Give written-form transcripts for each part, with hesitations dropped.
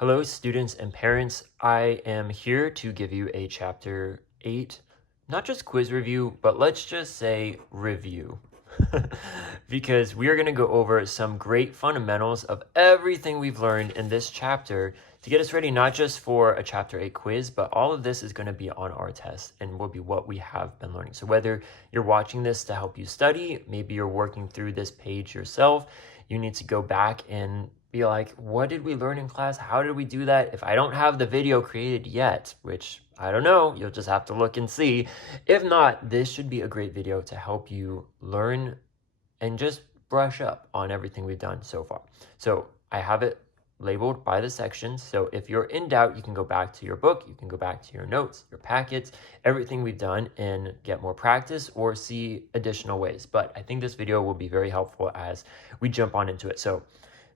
Hello, students and parents. I am here to give you a Chapter 8, not just quiz review, but let's just say review. Because we are going to go over some great fundamentals of everything we've learned in this chapter to get us ready not just for a Chapter 8 quiz, but all of this is going to be on our test and will be what we have been learning. So whether you're watching this to help you study, maybe you're working through this page yourself, you need to go back and be like, what did we learn in class? How did we do that? If I don't have the video created yet, which I don't know, you'll just have to look and see. If not, this should be a great video to help you learn and just brush up on everything we've done so far. So I have it labeled by the sections. So if you're in doubt, you can go back to your book, you can go back to your notes, your packets, everything we've done, and get more practice or see additional ways. But I think this video will be very helpful as we jump on into it. So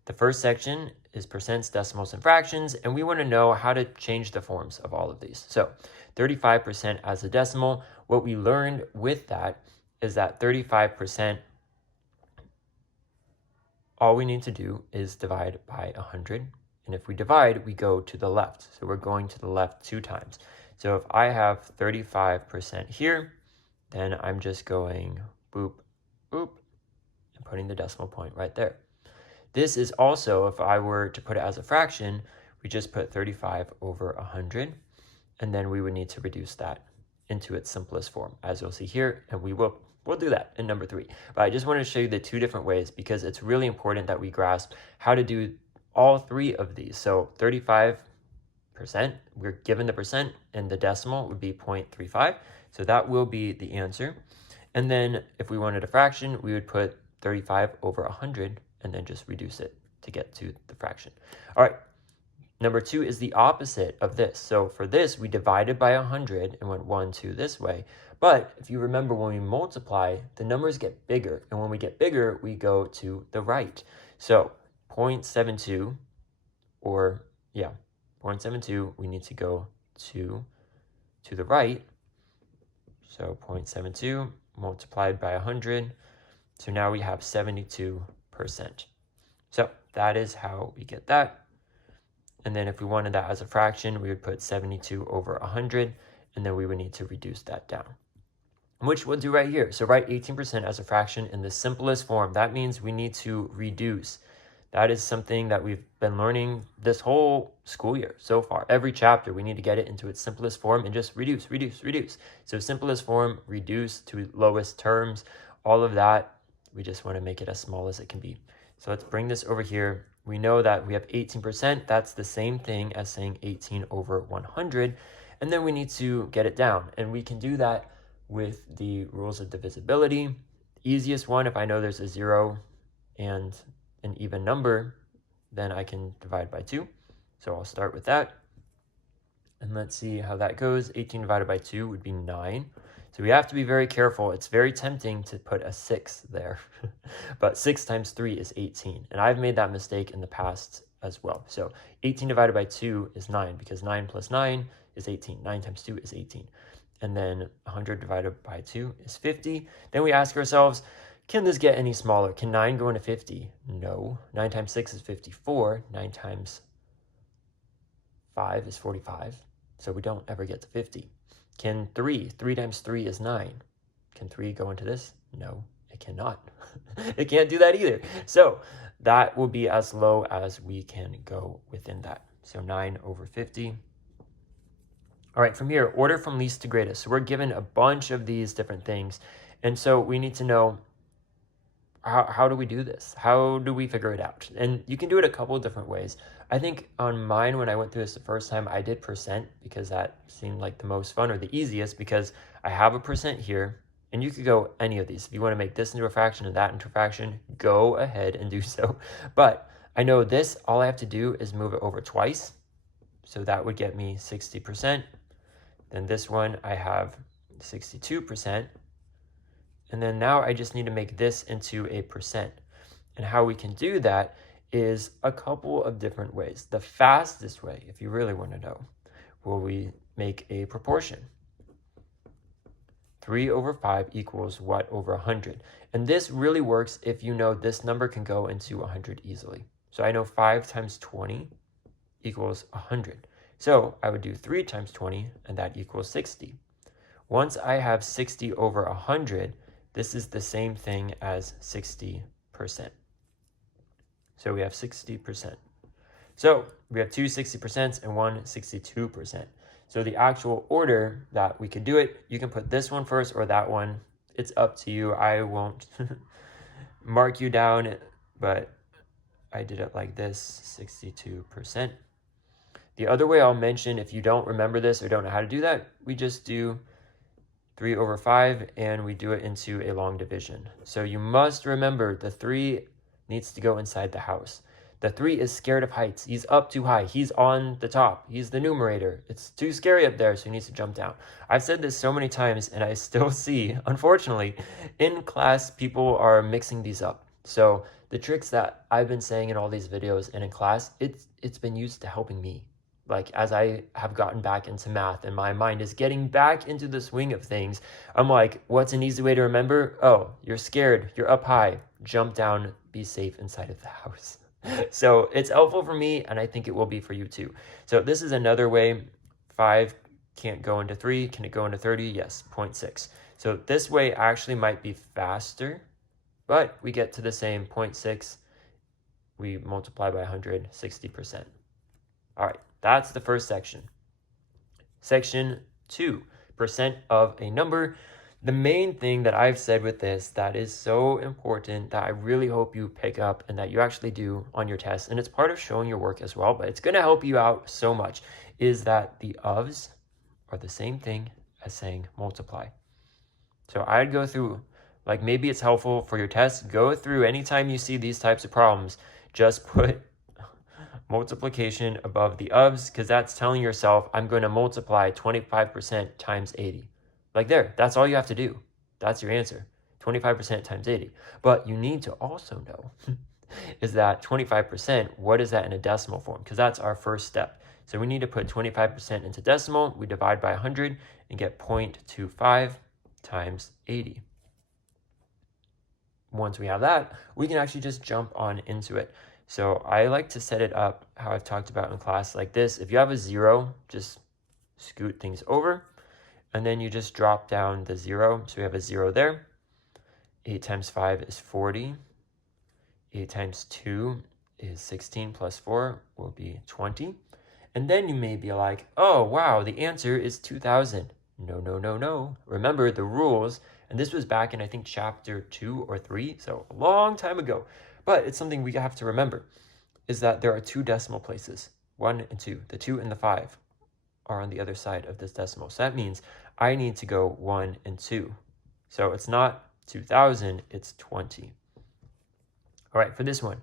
the first section is percents, decimals, and fractions, and we want to know how to change the forms of all of these. So 35% as a decimal, what we learned with that is that 35%, all we need to do is divide by 100. And if we divide, we go to the left. So we're going to the left 2 times. So if I have 35% here, then I'm just going boop, boop, and putting the decimal point right there. This is also, if I were to put it as a fraction, we just put 35 over 100, and then we would need to reduce that into its simplest form, as you'll see here, and we'll do that in number 3. But I just wanted to show you the 2 different ways because it's really important that we grasp how to do all 3 of these. So 35%, we're given the percent, and the decimal would be 0.35, so that will be the answer. And then if we wanted a fraction, we would put 35 over 100, and then just reduce it to get to the fraction. All right, number 2 is the opposite of this. So for this, we divided by 100 and went 1, 2 this way. But if you remember, when we multiply, the numbers get bigger. And when we get bigger, we go to the right. So 0.72, or 0.72, we need to go to the right. So 0.72 multiplied by 100. So now we have 72%. So that is how we get that. And then if we wanted that as a fraction, we would put 72 over 100, and then we would need to reduce that down, which we'll do right here. So write 18% as a fraction in the simplest form. That means we need to reduce. That is something that we've been learning this whole school year so far. Every chapter, we need to get it into its simplest form and just reduce, reduce, reduce. So simplest form, reduce to lowest terms, all of that. We just want to make it as small as it can be. So let's bring this over here. We know that we have 18%. That's the same thing as saying 18 over 100. And then we need to get it down. And we can do that with the rules of divisibility. Easiest one, if I know there's a 0 and an even number, then I can divide by 2. So I'll start with that. And let's see how that goes. 18 divided by 2 would be 9. So we have to be very careful. It's very tempting to put a 6 there. But 6 times 3 is 18. And I've made that mistake in the past as well. So 18 divided by 2 is 9, because 9 plus 9 is 18. 9 times 2 is 18. And then 100 divided by 2 is 50. Then we ask ourselves, can this get any smaller? Can 9 go into 50? No. 9 times 6 is 54. 9 times 5 is 45. So we don't ever get to 50. Can 3 times 3 is 9. Can 3 go into this? No, it cannot. It can't do that either. So that will be as low as we can go within that. So 9 over 50. All right, from here, order from least to greatest. So we're given a bunch of these different things. And so we need to know, how do we do this? How do we figure it out? And you can do it a couple of different ways. I think on mine, when I went through this the first time, I did percent because that seemed like the most fun or the easiest, because I have a percent here, and you could go any of these. If you want to make this into a fraction and that into a fraction, go ahead and do so. But I know this, all I have to do is move it over twice. So that would get me 60%. Then this one, I have 62%. And then now I just need to make this into a percent. And how we can do that is a couple of different ways. The fastest way, if you really want to know, will we make a proportion. 3 over 5 equals what over 100? And this really works if you know this number can go into 100 easily. So I know 5 times 20 equals 100. So I would do 3 times 20, and that equals 60. Once I have 60 over 100, this is the same thing as 60%. So we have 60%. So we have two 60% and one 62%. So the actual order that we could do it, you can put this one first or that one. It's up to you. I won't mark you down, but I did it like this, 62%. The other way I'll mention, if you don't remember this or don't know how to do that, we just do 3 over 5 and we do it into a long division. So you must remember the 3 needs to go inside the house. The 3 is scared of heights. He's up too high. He's on the top. He's the numerator. It's too scary up there, so he needs to jump down. I've said this so many times, and I still see, unfortunately, in class, people are mixing these up. So the tricks that I've been saying in all these videos and in class, it's been used to helping me. Like, as I have gotten back into math and my mind is getting back into the swing of things, I'm like, what's an easy way to remember? Oh, you're scared. You're up high. Jump down. Be safe inside of the house. So it's helpful for me, and I think it will be for you too. So this is another way. 5 can't go into 3. Can it go into 30? Yes, 0.6. So this way actually might be faster, but we get to the same 0.6. We multiply by 100, 60%. All right, that's the first section. Section 2, percent of a number. The main thing that I've said with this that is so important that I really hope you pick up and that you actually do on your test, and it's part of showing your work as well, but it's going to help you out so much, is that the ofs are the same thing as saying multiply. So I'd go through, like, maybe it's helpful for your test, go through anytime you see these types of problems, just put multiplication above the ofs, because that's telling yourself I'm going to multiply 25% times 80. Like there, that's all you have to do. That's your answer, 25% times 80. But you need to also know is that 25%, what is that in a decimal form? Because that's our first step. So we need to put 25% into decimal. We divide by 100 and get 0.25 times 80. Once we have that, we can actually just jump on into it. So I like to set it up how I've talked about in class like this. If you have a 0, just scoot things over. And then you just drop down the 0. So we have a 0 there. 8 times 5 is 40. 8 times 2 is 16 plus 4 will be 20. And then you may be like, oh, wow, the answer is 2,000. No, no, no, no. Remember the rules. And this was back in, I think, chapter 2 or 3. So a long time ago. But it's something we have to remember, is that there are 2 decimal places, 1 and 2. The 2 and the 5 are on the other side of this decimal. So that means I need to go 1 and 2. So it's not 2,000, it's 20. All right, for this one,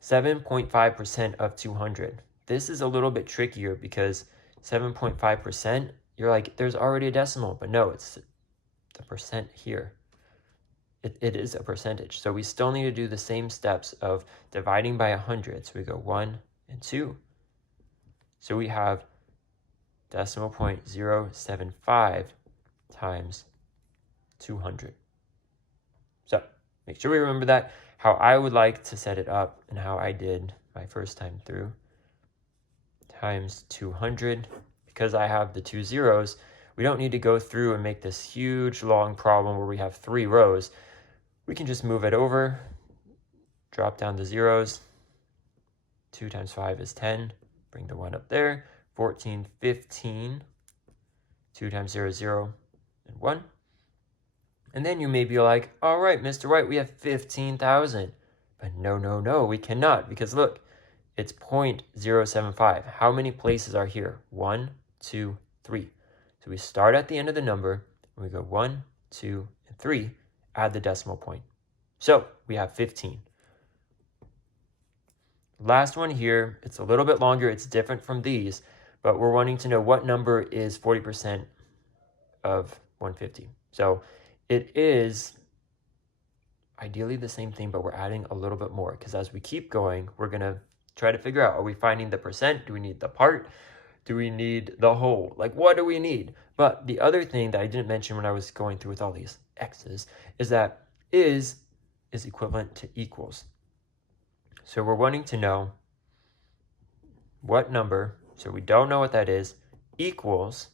7.5% of 200. This is a little bit trickier because 7.5%, you're like, there's already a decimal, but no, it's the percent here. It is a percentage. So we still need to do the same steps of dividing by 100. So we go 1 and 2. So we have decimal point 0.075 times 200. So make sure we remember that, how I would like to set it up and how I did my first time through. Times 200. Because I have the 2 zeros, we don't need to go through and make this huge long problem where we have 3 rows. We can just move it over, drop down the zeros. 2 times 5 is 10. Bring the 1 up there. 14, 15. 2 times 0 is 0 and 1. And then you may be like, all right, Mr. White, we have 15,000. But no, no, no, we cannot, because look, it's 0.075. How many places are here? 1, 2, 3. So we start at the end of the number, and we go 1, 2, and 3, add the decimal point. So we have 15. Last one here, it's a little bit longer, it's different from these, but we're wanting to know what number is 40% of 150. So it is ideally the same thing, but we're adding a little bit more, because as we keep going, we're going to try to figure out, are we finding the percent? Do we need the part? Do we need the whole? Like, what do we need? But the other thing that I didn't mention when I was going through with all these X's is that is equivalent to equals. So we're wanting to know what number, so we don't know what that is, equals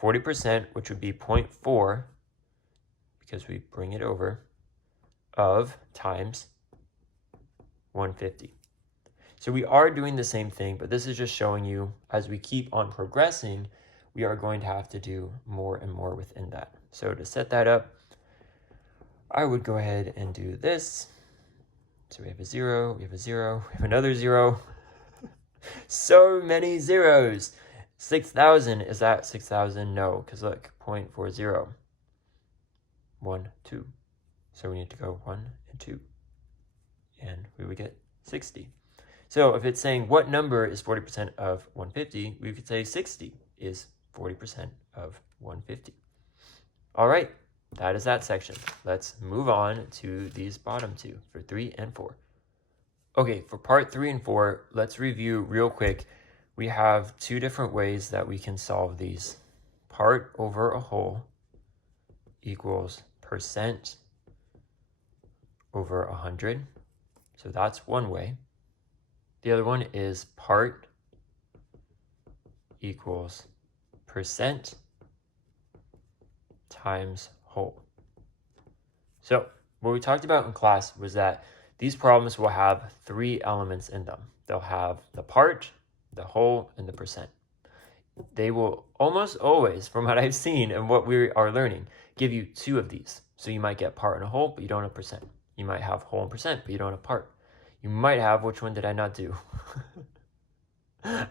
40%, which would be 0.4, because we bring it over, of times 150. So we are doing the same thing, but this is just showing you as we keep on progressing, we are going to have to do more and more within that. So to set that up, I would go ahead and do this. So we have a 0, we have a 0, we have another 0. So many zeros. 6,000, is that 6,000? No, because look, 0.40. 1, 2. So we need to go 1 and 2. And we would get 60. So if it's saying what number is 40% of 150, we could say 60 is 40% of 150. All right, that is that section. Let's move on to these bottom two for 3 and 4. Okay, for part 3 and 4, let's review real quick. We have two different ways that we can solve these. Part over a whole equals percent over 100. So that's one way. The other one is part equals percent times whole. So what we talked about in class was that these problems will have 3 elements in them. They'll have the part, the whole, and the percent. They will almost always, from what I've seen and what we are learning, give you 2 of these. So you might get part and a whole, but you don't have percent. You might have whole and percent, but you don't have part. You might have, which one did I not do?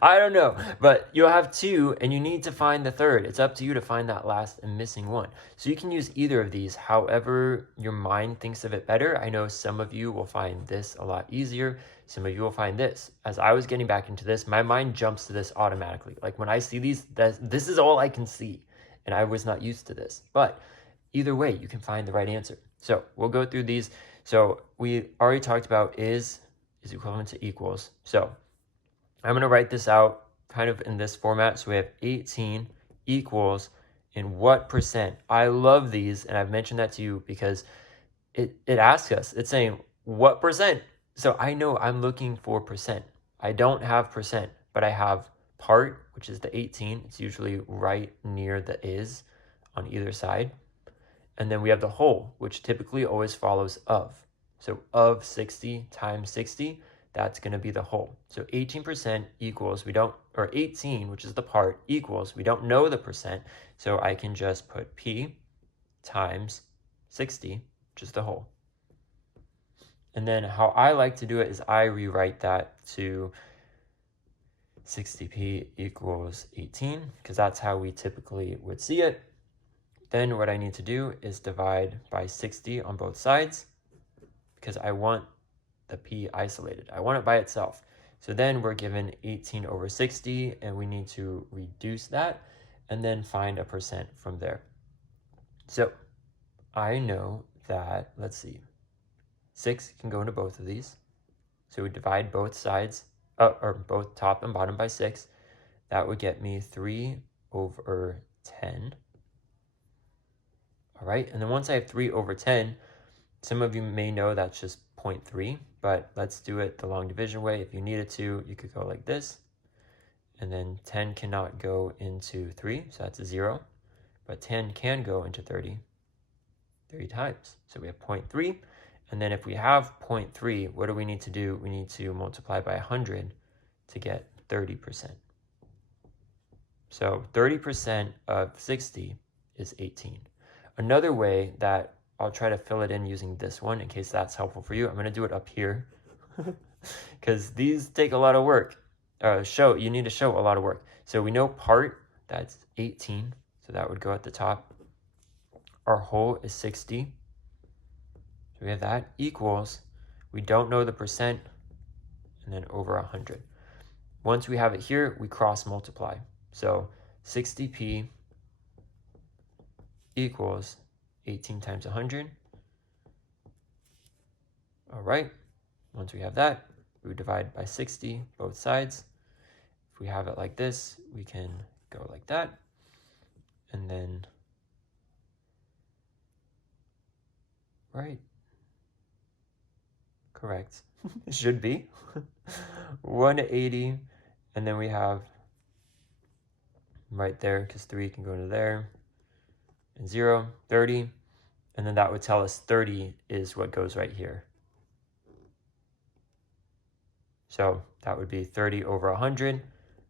I don't know, but you'll have 2 and you need to find the third. It's up to you to find that last and missing one. So you can use either of these, however your mind thinks of it better. I know some of you will find this a lot easier. Some of you will find this. As I was getting back into this, my mind jumps to this automatically. Like when I see these, this is all I can see. And I was not used to this. But either way, you can find the right answer. So we'll go through these. So we already talked about is equivalent to equals. So I'm going to write this out kind of in this format. So we have 18 equals in what percent? I love these, and I've mentioned that to you because it asks us. It's saying what percent? So I know I'm looking for percent. I don't have percent, but I have part, which is the 18. It's usually right near the is on either side. And then we have the whole, which typically always follows of. So of 60 times 60, that's going to be the whole. So 18% equals, 18, which is the part, equals, we don't know the percent, so I can just put P times 60, which is the whole. And then how I like to do it is I rewrite that to 60p equals 18, because that's how we typically would see it. Then what I need to do is divide by 60 on both sides, because I want the P isolated. I want it by itself. So then we're given 18 over 60, and we need to reduce that and then find a percent from there. So I know that, let's see, 6 can go into both of these. So we divide both sides, or both top and bottom by 6. That would get me 3 over 10. All right, and then once I have 3 over 10, some of you may know that's just 0.3, but let's do it the long division way. If you needed to, you could go like this. And then 10 cannot go into 3, so that's a 0. But 10 can go into 30 times. So we have 0.3. And then if we have 0.3, what do we need to do? We need to multiply by 100 to get 30%. So 30% of 60 is 18. Another way that I'll try to fill it in using this one in case that's helpful for you. I'm going to do it up here because these take a lot of work. You need to show a lot of work. So we know part, that's 18. So that would go at the top. Our whole is 60. So we have that equals, we don't know the percent, and then over 100. Once we have it here, we cross multiply. So 60p equals 18 times 100. All right, once we have that, we would divide by 60 both sides. If we have it like this, we can go like that. And then, right, correct. It should be 180, and then we have right there, because 3 can go into there, and 0, 30, and then that would tell us 30 is what goes right here. So that would be 30 over 100,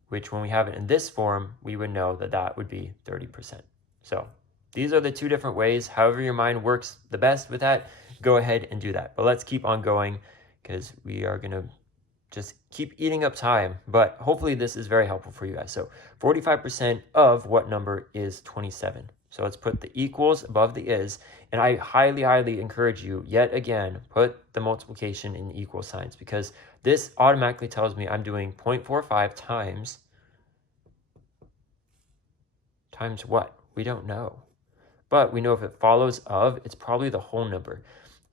which when we have it in this form, we would know that that would be 30%. So these are the two different ways. However your mind works the best with that, go ahead and do that. But let's keep on going because we are going to just keep eating up time. But hopefully this is very helpful for you guys. So 45% of what number is 27? So let's put the equals above the is. And I highly, highly encourage you, yet again, put the multiplication in equal signs, because this automatically tells me I'm doing 0.45 times what? We don't know. But we know if it follows of, it's probably the whole number,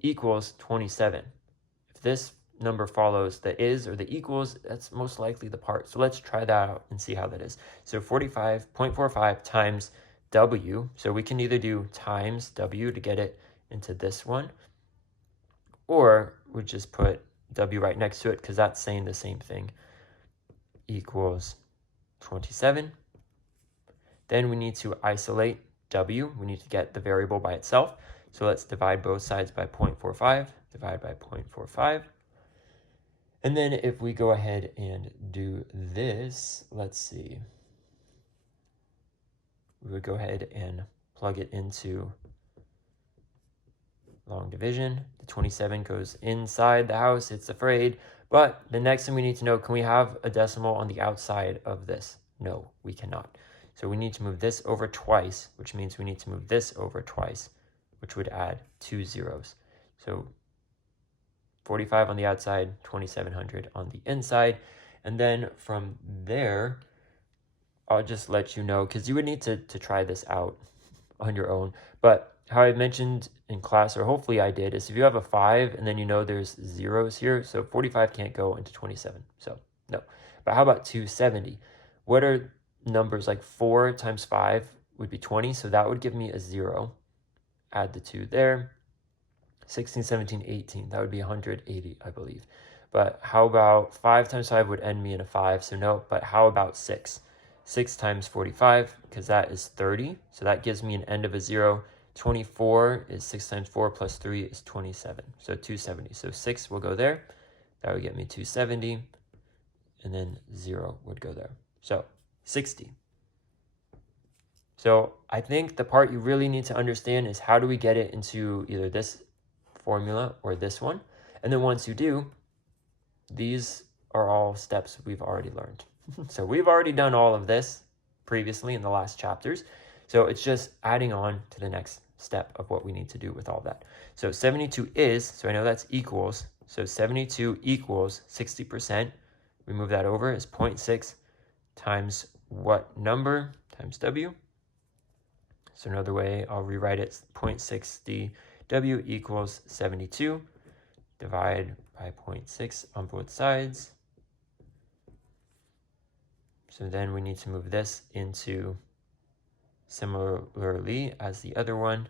equals 27. If this number follows the is or the equals, that's most likely the part. So let's try that out and see how that is. So 0.45 times w. So we can either do times w to get it into this one, or we just put w right next to it because that's saying the same thing, equals 27. Then we need to isolate w. We need to get the variable by itself. So let's divide both sides by 0.45, divide by 0.45. And then if we go ahead and do this, let's see. We would go ahead and plug it into long division. The 27 goes inside the house. It's afraid. But the next thing we need to know, can we have a decimal on the outside of this? No, we cannot. So we need to move this over twice, which means we need to move this over twice, which would add 2 zeros. So 45 on the outside, 2700 on the inside. And then from there, I'll just let you know, because you would need to try this out on your own. But how I mentioned in class, or hopefully I did, is if you have a 5 and then you know there's zeros here, so 45 can't go into 27. So no. But how about 270? What are numbers like 4 times 5 would be 20, so that would give me a 0. Add the 2 there. 16, 17, 18, that would be 180, I believe. But how about 5 times 5 would end me in a 5, so no. But how about 6? 6 times 45, because that is 30, so that gives me an end of a 0. 24 is 6 times 4 plus 3 is 27, so 270. So 6 will go there. That would get me 270, and then 0 would go there. So 60. So I think the part you really need to understand is how do we get it into either this formula or this one. And then once you do, these are all steps we've already learned. So we've already done all of this previously in the last chapters. So it's just adding on to the next step of what we need to do with all that. So 72 is, so I know that's equals. So 72 equals 60%. We move that over as 0.6 times what number times w. So another way I'll rewrite it, 0.60 w equals 72. Divide by 0.6 on both sides. So then we need to move this into, similarly as the other one,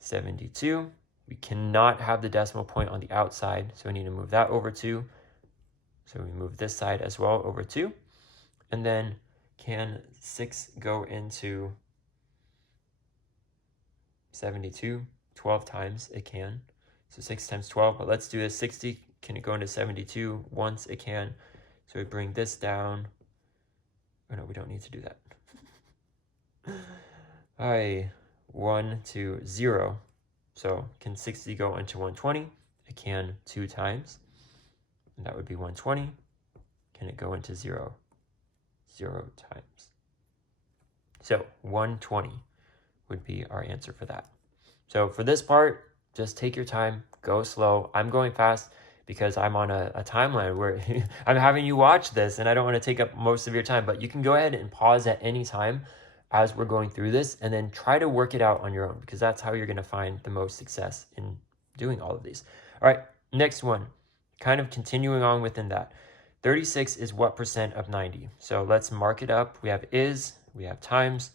72. We cannot have the decimal point on the outside, so we need to move that over 2. So we move this side as well over 2. And then can 6 go into 72? 12 times it can. So 6 times 12, but let's do this. 60, can it go into 72? Once it can. So we bring this down. Oh no, we don't need to do that. All right, 1 to 0. So can 60 go into 120? It can 2 times. And that would be 120. Can it go into 0? 0 times. So 120 would be our answer for that. So for this part, just take your time, go slow. I'm going fast because I'm on a timeline where I'm having you watch this and I don't want to take up most of your time, but you can go ahead and pause at any time as we're going through this and then try to work it out on your own, because that's how you're going to find the most success in doing all of these. All right, next one, kind of continuing on within that. 36 is what percent of 90? So let's mark it up. We have is, we have times,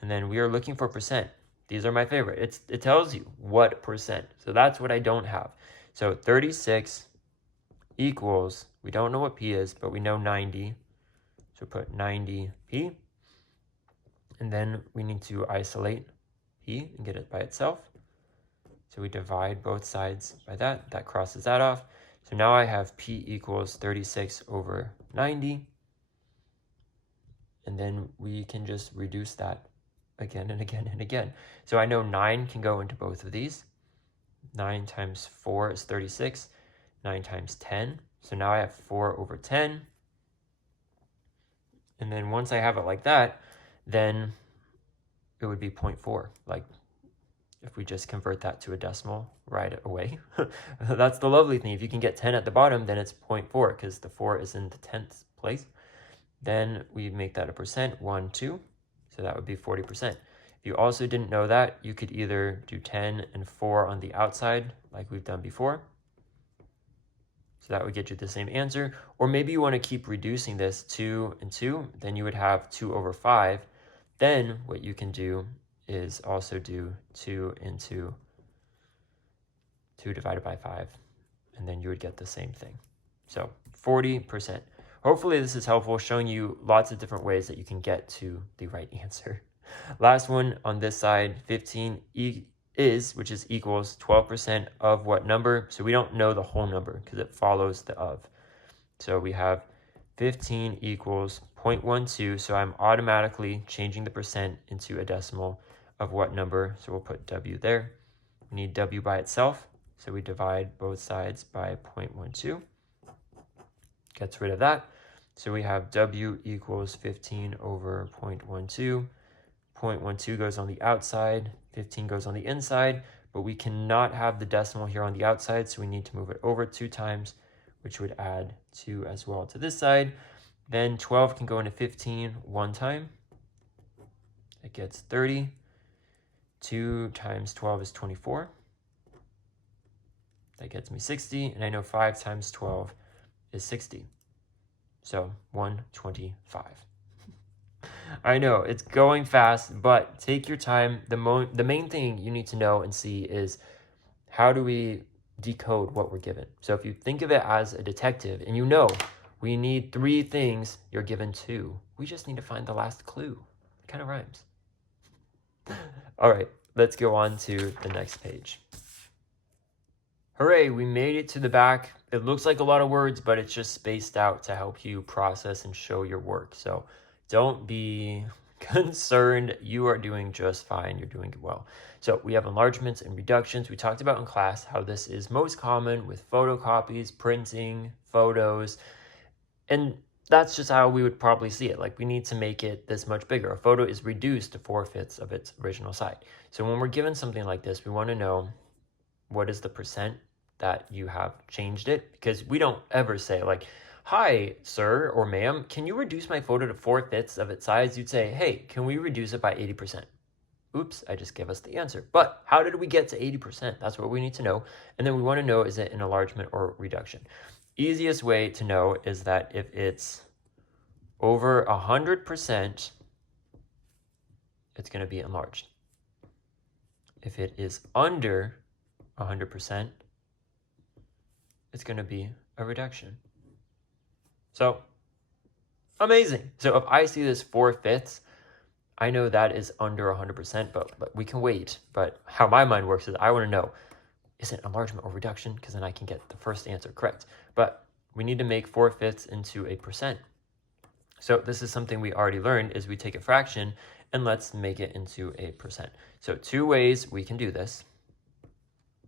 and then we are looking for percent. These are my favorite. It tells you what percent. So that's what I don't have. So 36 equals, we don't know what p is, but we know 90. So put 90p. And then we need to isolate p and get it by itself. So we divide both sides by that. That crosses that off. So now I have p equals 36 over 90. And then we can just reduce that again and again and again. So I know 9 can go into both of these. 9 times 4 is 36. 9 times 10. So now I have 4 over 10. And then once I have it like that, then it would be 0.4. Like if we just convert that to a decimal right away. That's the lovely thing. If you can get 10 at the bottom, then it's 0.4 because the 4 is in the 10th place. Then we make that a percent, 1, 2. So that would be 40%. If you also didn't know that, you could either do 10 and 4 on the outside like we've done before. So that would get you the same answer. Or maybe you want to keep reducing this 2 and 2. Then you would have 2 over 5. Then what you can do is also do 2 into 2 divided by 5. And then you would get the same thing. So 40%. Hopefully this is helpful, showing you lots of different ways that you can get to the right answer. Last one on this side, 15 which is equals 12% of what number? So we don't know the whole number because it follows the of. So we have 15 equals 0.12. So I'm automatically changing the percent into a decimal of what number. So we'll put W there. We need W by itself. So we divide both sides by 0.12. Gets rid of that. So we have W equals 15 over 0.12. 0.12 goes on the outside, 15 goes on the inside, but we cannot have the decimal here on the outside, so we need to move it over 2 times, which would add 2 as well to this side. Then 12 can go into 15 one time. It gets 30. 2 times 12 is 24. That gets me 60, and I know 5 times 12 is 60. So 125. I know it's going fast, but take your time. The main thing you need to know and see is how do we decode what we're given. So if you think of it as a detective and you know we need 3 things, you're given 2. We just need to find the last clue. It kind of rhymes. All right, let's go on to the next page. Hooray, we made it to the back. It looks like a lot of words, but it's just spaced out to help you process and show your work. So don't be concerned. You are doing just fine. You're doing well. So we have enlargements and reductions. We talked about in class how this is most common with photocopies, printing, photos, and that's just how we would probably see it. Like we need to make it this much bigger. A photo is reduced to 4/5 of its original size. So when we're given something like this, we want to know what is the percent that you have changed it, because we don't ever say like, hi, sir or ma'am, can you reduce my photo to 4/5 of its size? You'd say, hey, can we reduce it by 80%? Oops, I just gave us the answer. But how did we get to 80%? That's what we need to know. And then we want to know, is it an enlargement or reduction? Easiest way to know is that if it's over 100%, it's going to be enlarged. If it is under 100%, it's going to be a reduction. So, amazing. So if I see this 4/5, I know that is under 100%, but we can wait. But how my mind works is I want to know, is it enlargement or reduction? Because then I can get the first answer correct. But we need to make 4/5 into a percent. So this is something we already learned, is we take a fraction and let's make it into a percent. So 2 ways we can do this.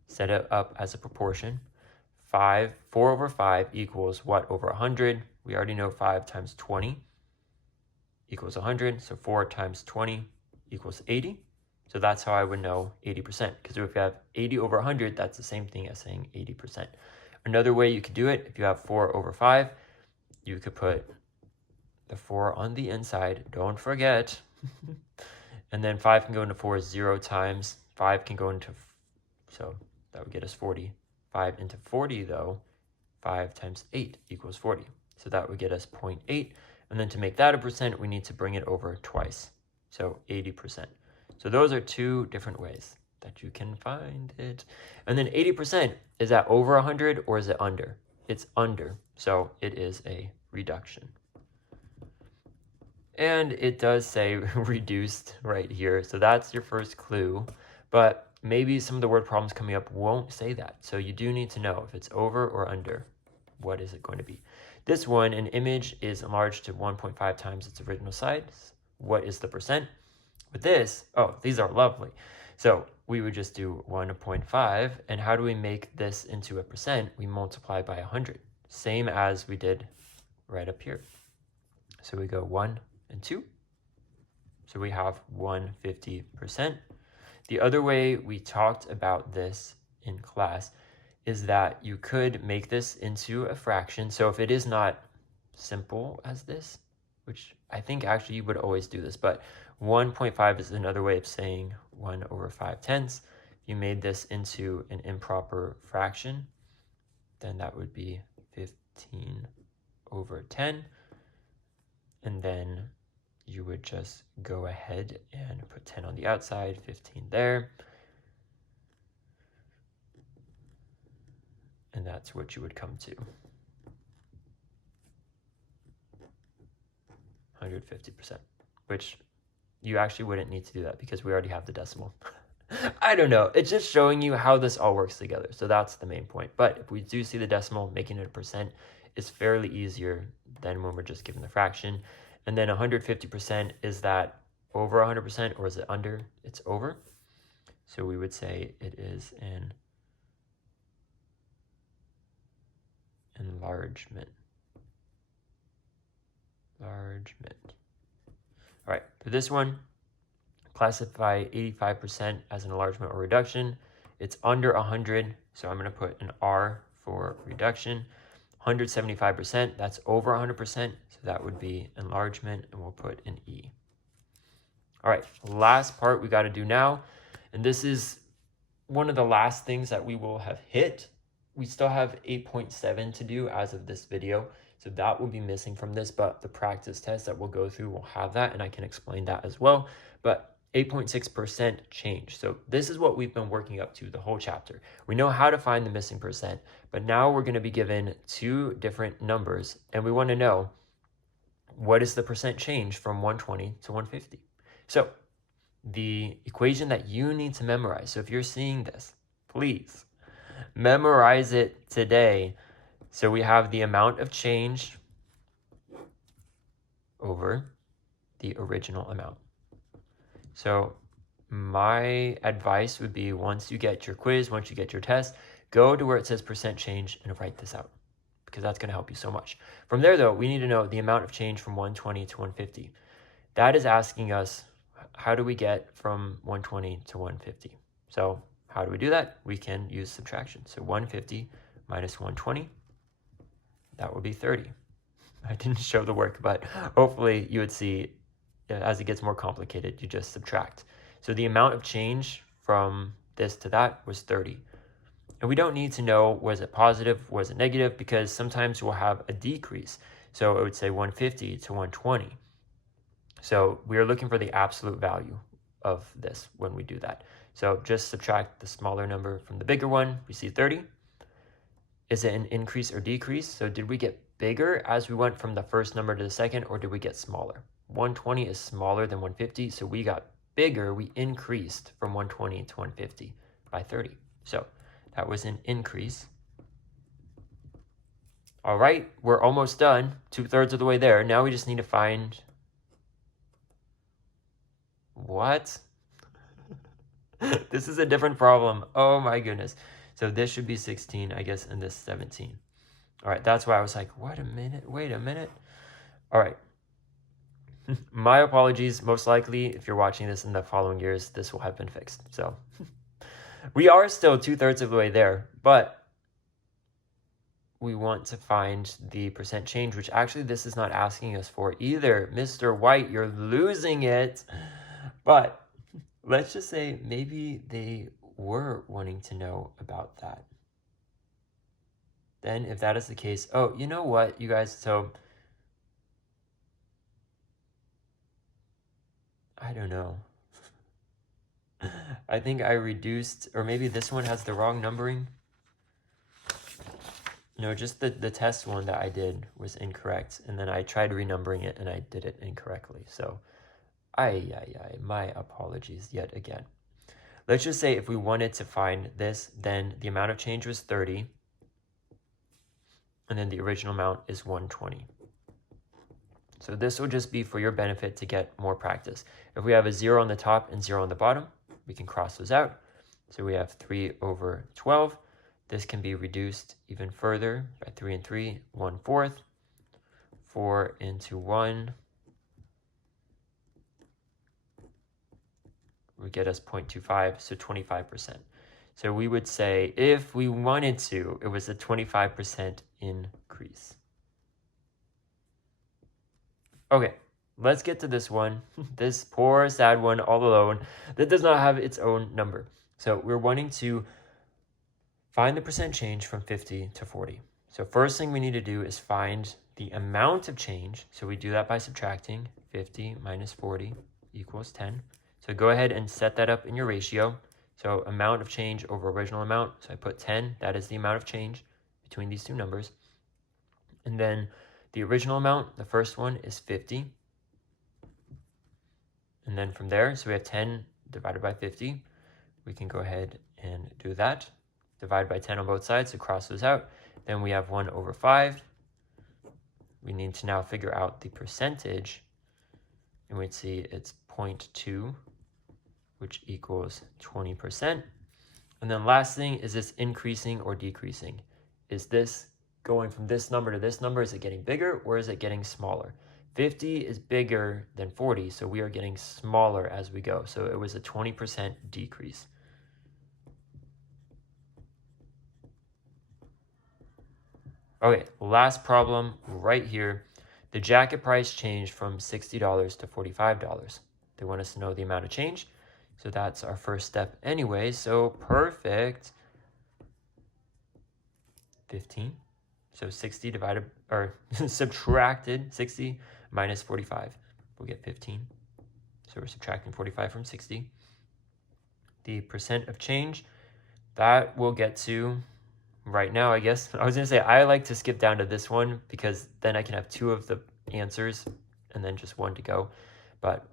Set it up as a proportion. 4 over 5 equals what over 100? We already know 5 times 20 equals 100. So 4 times 20 equals 80. So that's how I would know 80%. Because if you have 80 over 100, that's the same thing as saying 80%. Another way you could do it, if you have 4 over 5, you could put the 4 on the inside. Don't forget. And then 5 can go into 4 0 times. 5 can go into, so that would get us 40. 5 into 40 though, 5 times 8 equals 40. So that would get us 0.8. And then to make that a percent, we need to bring it over twice. So 80%. So those are 2 different ways that you can find it. And then 80%, is that over 100 or is it under? it's under, so it is a reduction. And it does say reduced right here, so that's your first clue. But maybe some of the word problems coming up won't say that, so you do need to know if it's over or under. What is it going to be? This one, an image is enlarged to 1.5 times its original size. What is the percent? With this, oh, these are lovely. So we would just do 1.5, and how do we make this into a percent? We multiply by 100, same as we did right up here. So we go 1 and 2. So we have 150%. The other way we talked about this in class is that you could make this into a fraction. So if it is not simple as this, which I think actually you would always do this, but 1.5 is another way of saying 1 over 5/10. If you made this into an improper fraction, then that would be 15 over 10. And then you would just go ahead and put 10 on the outside, 15 there. And that's what you would come to. 150%, which you actually wouldn't need to do that because we already have the decimal. I don't know. It's just showing you how this all works together. So that's the main point. But if we do see the decimal, making it a percent is fairly easier than when we're just given the fraction. And then 150%, is that over 100% or is it under? It's over. So we would say it is an enlargement. All right, for this one, classify 85% as an enlargement or reduction. It's under 100, so I'm going to put an R for reduction. 175%, that's over 100%, so that would be enlargement, and we'll put an E. All right, last part we got to do now, and this is one of the last things that we will have hit. We still have 8.7 to do as of this video, so that will be missing from this, but the practice test that we'll go through will have that, and I can explain that as well. But 8.6% change. So this is what we've been working up to the whole chapter. We know how to find the missing percent, but now we're going to be given two different numbers, and we want to know what is the percent change from 120 to 150. So the equation that you need to memorize, so if you're seeing this, please memorize it today. So we have the amount of change over the original amount. So my advice would be, once you get your quiz, once you get your test, go to where it says percent change and write this out, because that's going to help you so much. From there, though, we need to know the amount of change from 120 to 150. That is asking us, how do we get from 120 to 150? So how do we do that? We can use subtraction. So 150 minus 120, that would be 30. I didn't show the work, but hopefully you would see as it gets more complicated, you just subtract. So the amount of change from this to that was 30. And we don't need to know, was it positive, was it negative, because sometimes we'll have a decrease. So it would say 150 to 120. So we are looking for the absolute value of this when we do that. So just subtract the smaller number from the bigger one. We see 30. Is it an increase or decrease? So did we get bigger as we went from the first number to the second, or did we get smaller? 120 is smaller than 150, so we got bigger. We increased from 120 to 150 by 30. So that was an increase. All right, we're almost done, 2/3 of the way there. Now we just need to find what? This is a different problem. Oh my goodness. So this should be 16, I guess, and this 17. All right, that's why I was like, wait a minute. All right. My apologies. Most likely, if you're watching this in the following years, this will have been fixed. So we are still 2/3 of the way there, but we want to find the percent change, which actually this is not asking us for either. Mr. White, you're losing it. But let's just say maybe they were wanting to know about that. Then if that is the case, oh, you know what, you guys, so I don't know. I think I reduced, or maybe this one has the wrong numbering. No, just the test one that I did was incorrect, and then I tried renumbering it and I did it incorrectly. So, my apologies yet again. Let's just say if we wanted to find this, then the amount of change was 30, and then the original amount is 120. So this will just be for your benefit to get more practice. If we have a 0 on the top and 0 on the bottom, we can cross those out. So we have 3/12. This can be reduced even further by 3 and 3, 1/4. 4 into 1 would get us 0.25, so 25%. So we would say if we wanted to, it was a 25% increase. Okay, let's get to this one. This poor, sad one all alone that does not have its own number. So we're wanting to find the percent change from 50 to 40. So first thing we need to do is find the amount of change. So we do that by subtracting 50 minus 40 equals 10. So go ahead and set that up in your ratio. So amount of change over original amount. So I put 10. That is the amount of change between these two numbers. And then the original amount, the first one, is 50. And then from there, so we have 10 divided by 50. We can go ahead and do that. Divide by 10 on both sides, so cross those out. Then we have 1/5. We need to now figure out the percentage. And we'd see it's 0.2, which equals 20%. And then last thing, is this increasing or decreasing? Is this going from this number to this number? Is it getting bigger or is it getting smaller? 50 is bigger than 40, so we are getting smaller as we go. So it was a 20% decrease. Okay, last problem right here. The jacket price changed from $60 to $45. They want us to know the amount of change. So that's our first step anyway. So perfect. 15. So 60 divided, or subtracted 60 minus 45. We'll get 15. So we're subtracting 45 from 60. The percent of change, that we'll get to right now, I guess. I was going to say, I like to skip down to this one because then I can have two of the answers and then just one to go. But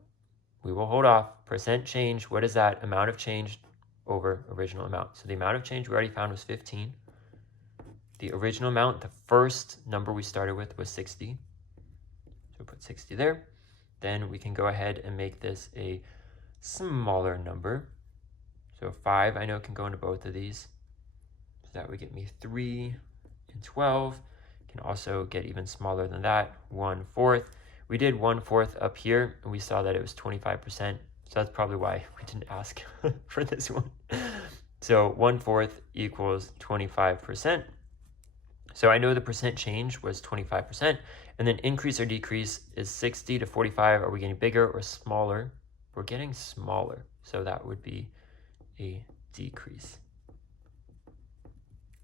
we will hold off. Percent change, what is that? Amount of change over original amount. So the amount of change we already found was 15. The original amount, the first number we started with was 60. So put 60 there. Then we can go ahead and make this a smaller number. So 5, I know, can go into both of these. So that would get me 3 and 12. Can also get even smaller than that, 1/4. We did 1/4 up here, and we saw that it was 25%. So that's probably why we didn't ask for this one. So 1/4 equals 25%. So I know the percent change was 25%, and then increase or decrease is 60 to 45. Are we getting bigger or smaller? We're getting smaller, so that would be a decrease.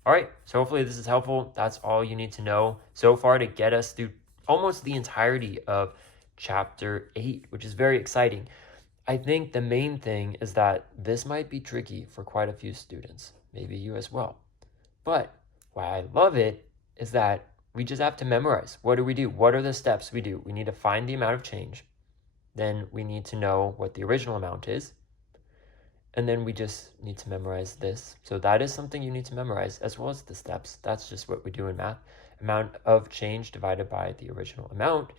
All right, so hopefully this is helpful. That's all you need to know so far to get us through almost the entirety of chapter 8, which is very exciting. I think the main thing is that this might be tricky for quite a few students, maybe you as well. But why I love it is that we just have to memorize. What do we do? What are the steps we do? We need to find the amount of change. Then we need to know what the original amount is. And then we just need to memorize this. So that is something you need to memorize as well as the steps. That's just what we do in math. Amount of change divided by the original amount.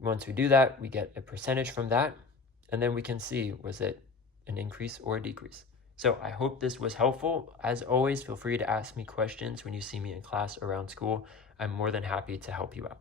Once we do that, we get a percentage from that. And then we can see, was it an increase or a decrease? So I hope this was helpful. As always, feel free to ask me questions when you see me in class or around school. I'm more than happy to help you out.